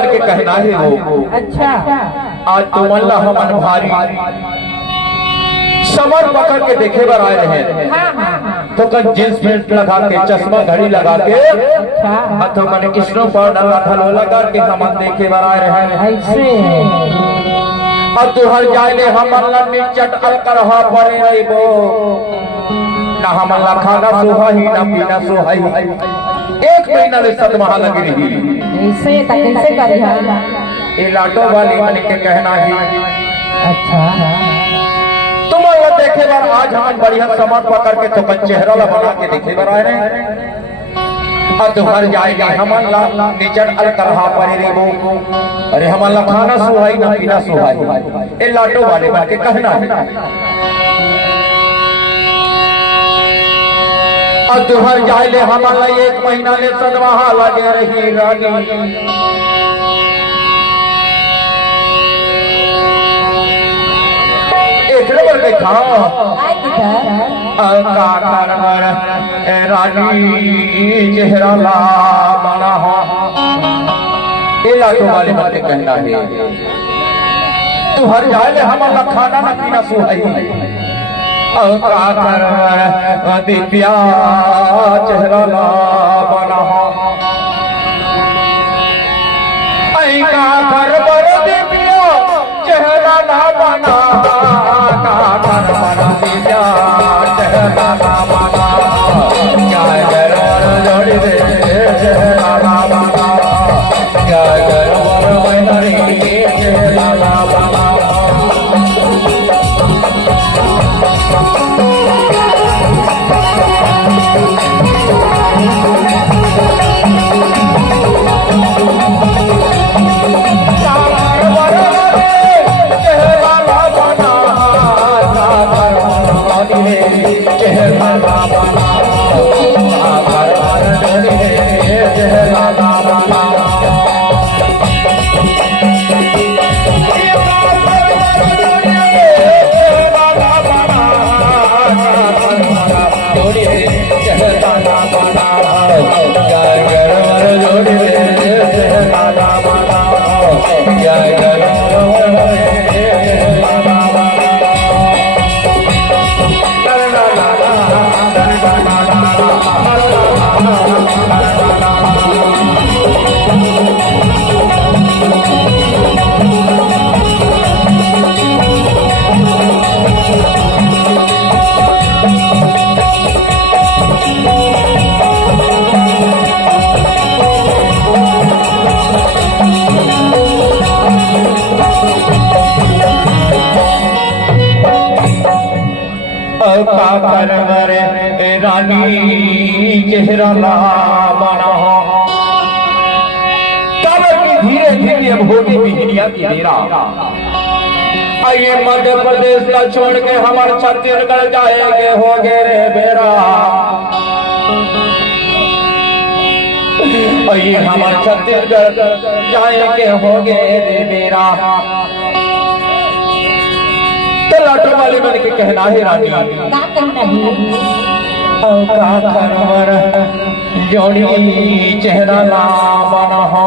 बन के कहना है वो। अच्छा आज तो मल्ला हमन भारी समर पकड़ के देखे बर आए रहे। तो कल जींस पैंट लगा के चश्मा घड़ी लगा के तो मैंने कृष्णो पाउडर लगा के हमन देखे बर आए रहे। ऐसे अब तुहर जाए हमन चट अलकर पड़े रहीबो ना हमन खाना सोहाई ना पीना सोहाई। एक महीना ले सदमहा लगी रही। ऐसे कैसे करिहा ये लाटो वाली मन के कहना है। अच्छा तुम वो देखे बार आज हम बढ़िया समर पकड़ के तो चेहरा ला बना के देखे बार आए रहे। अब तुहर जाएगा हमन ला निचर अलकरहा पड़े रहीबो अरे हमन ला खाना सोहाई ना पीना सोहाई। ये लाटो वाले मन के कहना है। अब तुहर जाए हमन ला एक महीना ले सदमहा लगे रही रानी। देखा रानी चेहरा ला बना हो। लाटो वाले मन के कहना है। तू हर जाए हमारा खाना ना पीना सुहाई दिव्या चेहरा ला बना हो। दिव्या चेहरा ला बना रानी चेहरा ला बना हो। धीरे धीरे अब होगी बिजलियां की देरा। आइए मध्य प्रदेश का छोड़ के हमारे छत्तीसगढ़ जाएंगे हो गए रे बेरा। आइए हमारे छत्तीसगढ़ जाएंगे हो गए रे बेरा। तो लाटो वाले मन के कहना है रानी जोड़ी चेहरा ला बना हो।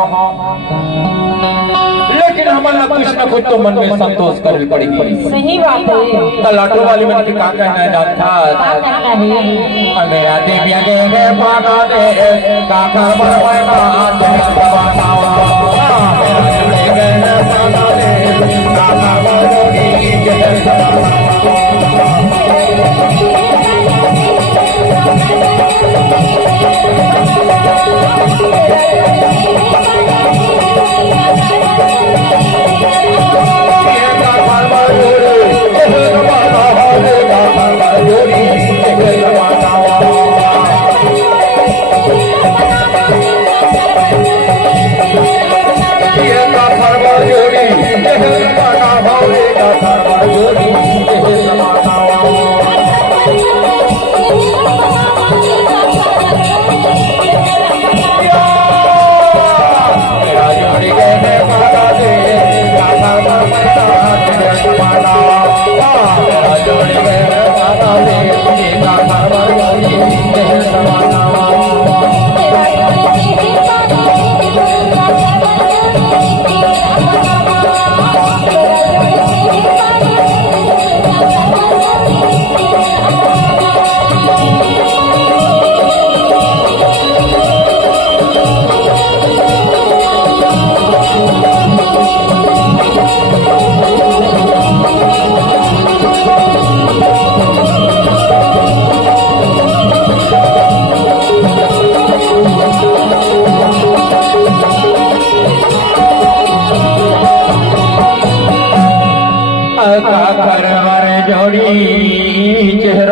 लेकिन हमारा कुछ न कुछ तो मन में संतोष करनी पड़ेगी। सही बात है। तो लाटो वाले मन के क्या कहना है डॉक्टर? मेरा देविया देवे पाना दे काका बरवाना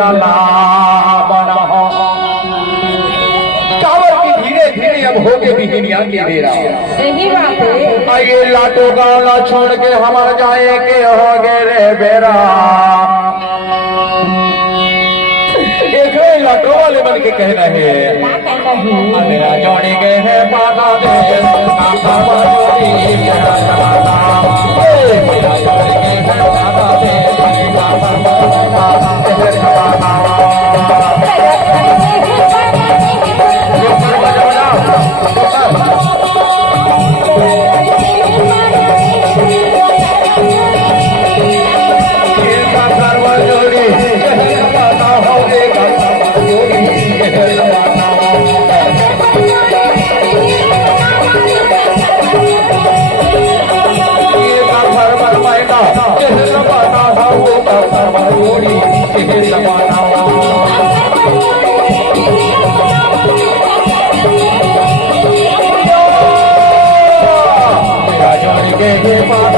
चेहरा ला बना कावर की धीरे धीरे अब हो गए बिजलियां की बेरा सही बात है। आइए लाटो गाना छोड़ के हमार जाए के हो गए रे बेरा एक लाटो वाले बन के कहना है क्या कहना है? मेरा जोड़ी गए है पादा दे नाथा जोड़ी मेरा जमाना मेरा जोड़ी गए है पादा दे नाथा मेरा जमाना ये पर बजाना ये का सर्व जोड़ी ये जमाना होगा जोड़ी ये जमाना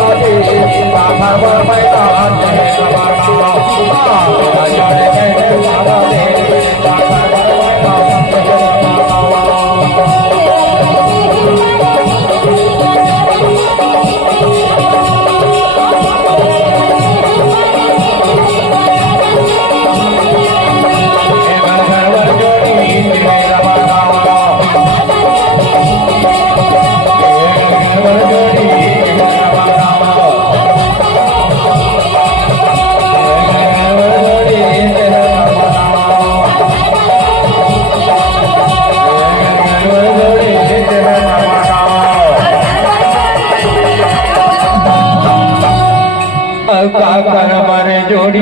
जोड़ी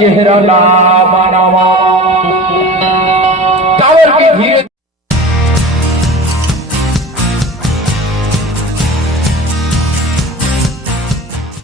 चेहरा ला बनावा